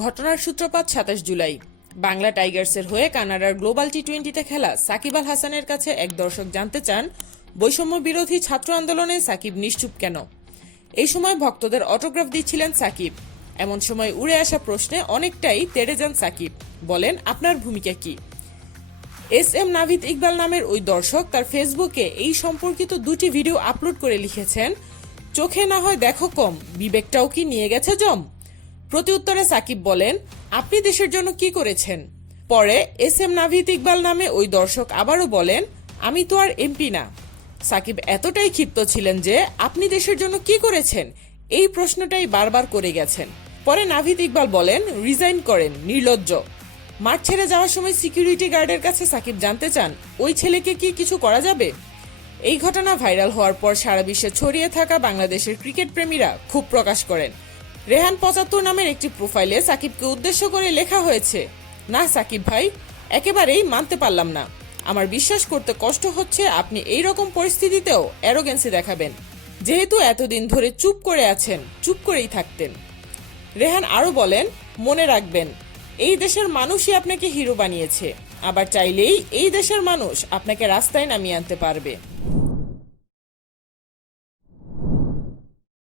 ঘটনার সূত্রপাত সাতাশ জুলাই। বাংলা টাইগার্সের হয়ে কানাডার গ্লোবাল টি টোয়েন্টিতে খেলা সাকিব আল হাসানের কাছে এক দর্শক জানতে চান, বৈষম্য বিরোধী ছাত্র আন্দোলনে সাকিব নিশ্চুপ কেন? এই সময় ভক্তদের অটোগ্রাফ দিচ্ছিলেন সাকিব। এমন সময় উড়ে আসা প্রশ্নে অনেকটাই তেড়ে যান সাকিব। বলেন, আপনার ভূমিকা কি? এস এম নাভিদ ইকবাল নামের ওই দর্শক তার ফেসবুকে এই সম্পর্কিত দুটি ভিডিও আপলোড করে লিখেছেন, চোখে না হয় দেখো কম, বিবেকটাও কি নিয়ে গেছে জম? প্রতিউত্তরে সাকিব বলেন, আপনি দেশের জন্য কি করেছেন? পরে এস এম নাভিদ ইকবাল নামে ওই দর্শক আবারও বলেন, আমি তো আর এমপি না। সাকিব এতটাই ক্ষিপ্ত ছিলেন যে, আপনি দেশের জন্য কি করেছেন? এই প্রশ্নটাই বারবার করে গেছেন। পরে নাভিদ ইকবাল বলেন, রিজাইন করেন, নির্লজ্জ। মাঠ ছেড়ে যাওয়ার সময় সিকিউরিটি গার্ডের কাছে সাকিব জানতে চান, ওই ছেলেকে কি কিছু করা যাবে? এই ঘটনা ভাইরাল হওয়ার পর সারা বিশ্বে ছড়িয়ে থাকা বাংলাদেশের ক্রিকেট প্রেমীরা ক্ষোভ প্রকাশ করেন। রেহান পঁচাত্তর নামের একটি প্রোফাইলে সাকিবকে উদ্দেশ্য করে লেখা হয়েছে, না সাকিব ভাই, একেবারেই মানতে পারলাম না। আমার বিশ্বাস করতে কষ্ট হচ্ছে আপনি এই রকম পরিস্থিতিতেও অ্যারোগেন্সি দেখাবেন। যেহেতু এতদিন ধরে চুপ করে আছেন, চুপ করেই থাকতেন। রেহান আরও বলেন, মনে রাখবেন এই দেশের মানুষই আপনাকে হিরো বানিয়েছে। আবার চাইলেই এই দেশের মানুষ আপনাকে রাস্তায় নামিয়ে আনতে পারবে।